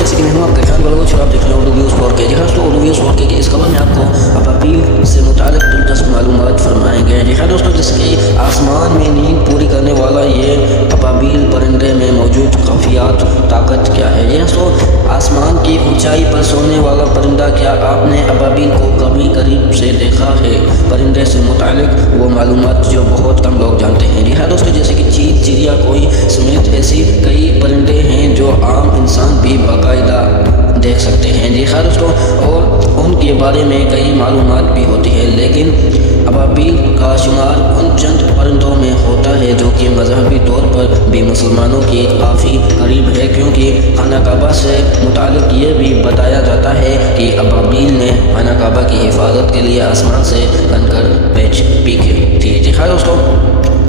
जैसे कि मैं हूँ आपका खान बलोच और आप देख रहे हैं उर्दू व्यूज़ 4K। जी हाँ दोस्तों, उर्दू व्यूज़ 4K की इस खबर में आपको अबाबील से मुताल्लिक़ दिलचस्प मालूमात फरमाएंगे। जी हाँ दोस्तों, जैसे कि आसमान में नींद पूरी करने वाला ये अबाबील परिंदे में मौजूद खफियात ताकत क्या है। जी हाँ दोस्तों, आसमान की ऊंचाई पर सोने वाला परिंदा, क्या आपने अबाबील को कभी करीब से देखा है? परिंदे से मुताल्लिक़ वो मालूमात जो बहुत कम लोग जानते हैं। जी हाँ दोस्तों, जैसे कि चील, चिड़िया, कोई समेत ऐसी कई परिंदे हैं जो आम इंसान भी बाकायदा देख सकते हैं। जी हाँ दोस्तों, और उनके बारे में कई मालूमात भी होती है, लेकिन अबाबील का शुमार उन चंद परिंदों में होता है जो कि मजहबी तौर पर भी मुसलमानों के काफ़ी करीब है, क्योंकि खाना काबा से मुताल्लिक़ ये भी बताया जाता है कि अबाबील ने खाना काबा की हिफाजत के लिए आसमान से कंकर पीके थी। जी हाँ दोस्तों,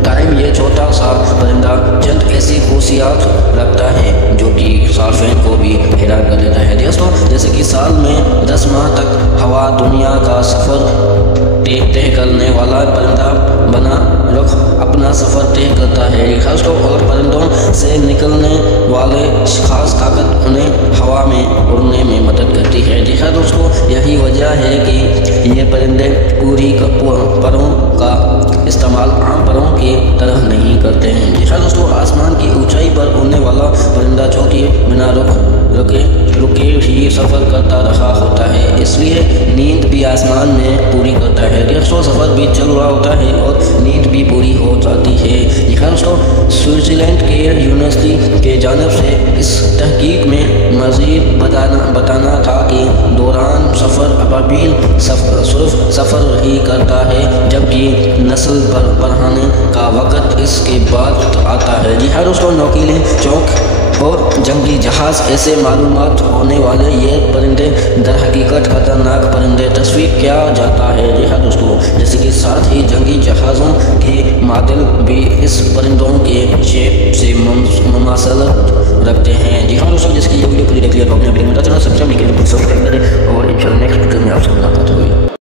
टाइम ये छोटा सा परिंदा चंद ऐसी खूसियात रखता है जो कि सार्फिन को भी हैरान कर देता है। दोस्तों, जैसे कि साल में 10 माह तक हवा दुनिया का सफ़र तय करने वाला परिंदा बना रुख अपना सफ़र तय करता है। दोस्तों, और परिंदों से निकलने वाले खास ताकत उन्हें हवा में उड़ने में मदद करती है। जी हाँ दोस्तों, यही वजह है कि ये परिंदे पूरी परों का इस्तेमाल आम परों की तरह नहीं करते हैं। जी हाँ दोस्तों, आसमान की ऊंचाई पर उड़ने वाला परिंदा जो कि बिना रुके ही सफ़र करता रहा होता है, इसलिए नींद भी आसमान में पूरी करता है। दोस्तों, सफ़र भी चल रहा होता है और नींद भी पूरी हो जाती है। जी हाँ दोस्तों, स्विट्ज़रलैंड के यूनिवर्सिटी के जानिब से इस तहकीक में मज़ीद बताना था कि दौरान सफ़र अबाबील सिर्फ सफ़र ही करता है, जबकि नस्ल बढ़ाने का वक़्त इसके बाद आता है। जी हाँ दोस्तों, नौकीले चौक और जंगी जहाज़ ऐसे मालूमात होने वाले ये परिंदे दर हकीकत खतरनाक परिंदे तस्वीर किया जाता है। जी हाँ दोस्तों, जैसे कि साथ ही जंगी जहाज़ों के मादिल भी इस परिंदों के शेप से मुमासलत रखते हैं। जी हाँ दोस्तों, जैसे कि ये वीडियो पूरी देख लिया तो अपने वीडियो में चैनल सब्सक्राइब नहीं किया तो सब्सक्राइब करें और इंशाल्लाह नेक्स्ट वीडियो में आपसे मुलाकात होगी।